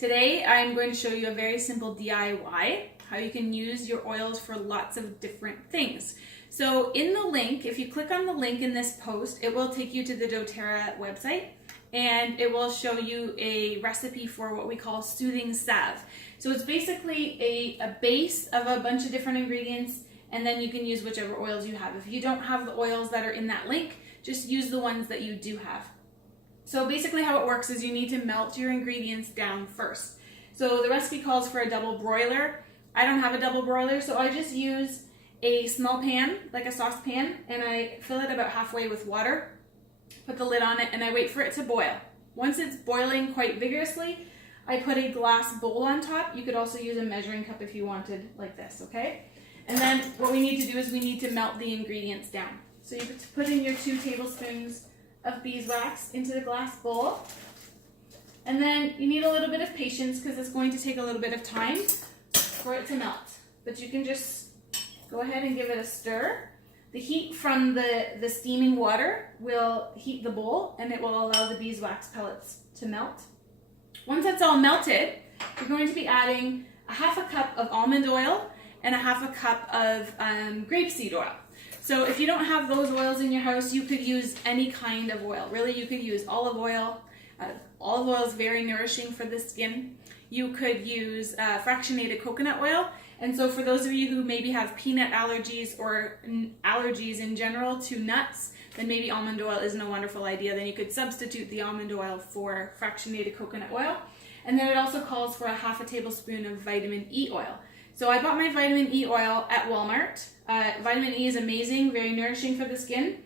Today I'm going to show you a very simple DIY, how you can use your oils for lots of different things. So in the link, if you click on the link in this post, it will take you to the doTERRA website and it will show you a recipe for what we call soothing salve. So it's basically a base of a bunch of different ingredients, and then you can use whichever oils you have. If you don't have the oils that are in that link, just use the ones that you do have. So basically how it works is you need to melt your ingredients down first. So the recipe calls for a double broiler. I don't have a double broiler, so I just use a small pan, like a saucepan, and I fill it about halfway with water, put the lid on it, and I wait for it to boil. Once it's boiling quite vigorously, I put a glass bowl on top. You could also use a measuring cup if you wanted, like this, okay? And then what we need to do is we need to melt the ingredients down. So you put in your 2 tablespoons of beeswax into the glass bowl. And then you need a little bit of patience because it's going to take a little bit of time for it to melt. But you can just go ahead and give it a stir. The heat from the steaming water will heat the bowl and it will allow the beeswax pellets to melt. Once that's all melted, you're going to be adding a half a cup of almond oil and a half a cup of grapeseed oil. So if you don't have those oils in your house, you could use any kind of oil. Really, you could use olive oil. Olive oil is very nourishing for the skin. You could use fractionated coconut oil. And so for those of you who maybe have peanut allergies or allergies in general to nuts, then maybe almond oil isn't a wonderful idea. Then you could substitute the almond oil for fractionated coconut oil. And then it also calls for a half a tablespoon of vitamin E oil. So I bought my vitamin E oil at Walmart. Vitamin E is amazing, very nourishing for the skin.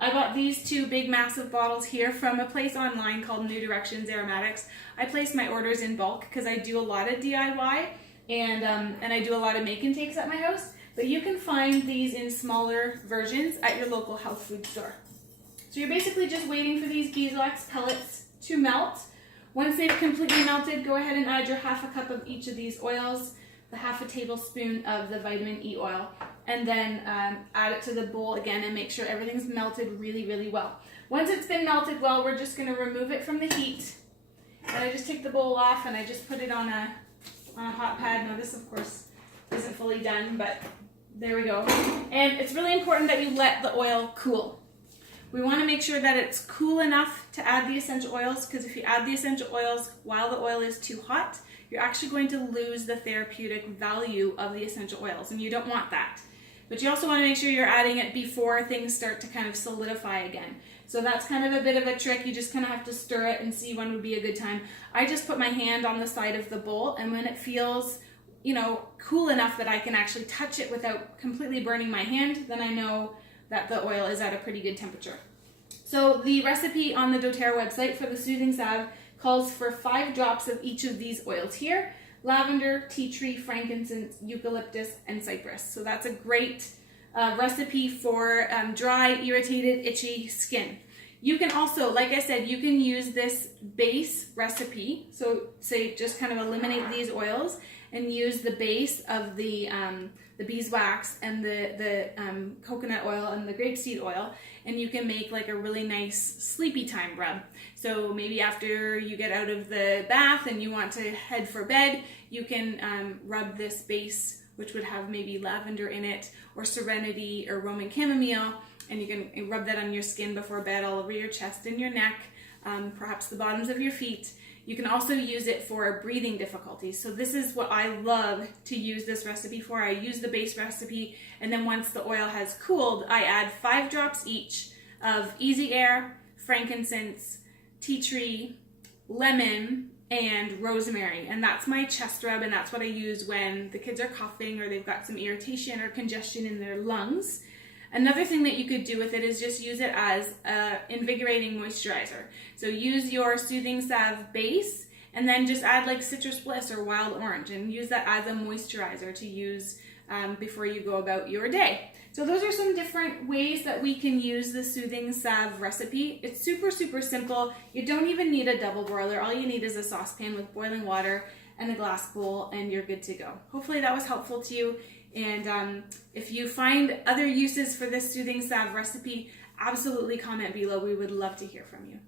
I bought these 2 big massive bottles here from a place online called New Directions Aromatics. I place my orders in bulk because I do a lot of DIY and I do a lot of make and takes at my house. But you can find these in smaller versions at your local health food store. So you're basically just waiting for these beeswax pellets to melt. Once they've completely melted, go ahead and add your half a cup of each of these oils, the half a tablespoon of the vitamin E oil, and then add it to the bowl again and make sure everything's melted really, really well. Once it's been melted well, we're just going to remove it from the heat. And I just take the bowl off and I just put it on a hot pad. Now this, of course, isn't fully done, but there we go. And it's really important that you let the oil cool. We want to make sure that it's cool enough to add the essential oils, because if you add the essential oils while the oil is too hot, you're actually going to lose the therapeutic value of the essential oils, and you don't want that. But you also want to make sure you're adding it before things start to kind of solidify again. So that's kind of a bit of a trick. You just kind of have to stir it and see when would be a good time. I just put my hand on the side of the bowl, and when it feels, cool enough that I can actually touch it without completely burning my hand, then I know that the oil is at a pretty good temperature. So the recipe on the doTERRA website for the soothing salve calls for 5 drops of each of these oils here: lavender, tea tree, frankincense, eucalyptus, and cypress. So that's a great recipe for dry, irritated, itchy skin. You can also, like I said, you can use this base recipe. So say just kind of eliminate these oils and use the base of the beeswax and the coconut oil and the grapeseed oil, and you can make like a really nice sleepy time rub. So maybe after you get out of the bath and you want to head for bed, you can rub this base, which would have maybe lavender in it, or serenity, or Roman chamomile, and you can rub that on your skin before bed, all over your chest and your neck, perhaps the bottoms of your feet. You can also use it for breathing difficulties. So this is what I love to use this recipe for. I use the base recipe, and then once the oil has cooled, I add 5 drops each of Easy Air, frankincense, tea tree, lemon, and rosemary. And that's my chest rub, and that's what I use when the kids are coughing or they've got some irritation or congestion in their lungs. Another thing that you could do with it is just use it as an invigorating moisturizer. So use your soothing salve base and then just add like citrus bliss or wild orange and use that as a moisturizer to use before you go about your day. So those are some different ways that we can use the soothing salve recipe. It's super, super simple. You don't even need a double broiler. All you need is a saucepan with boiling water and a glass bowl, and you're good to go. Hopefully that was helpful to you. And if you find other uses for this soothing salve recipe, absolutely comment below. We would love to hear from you.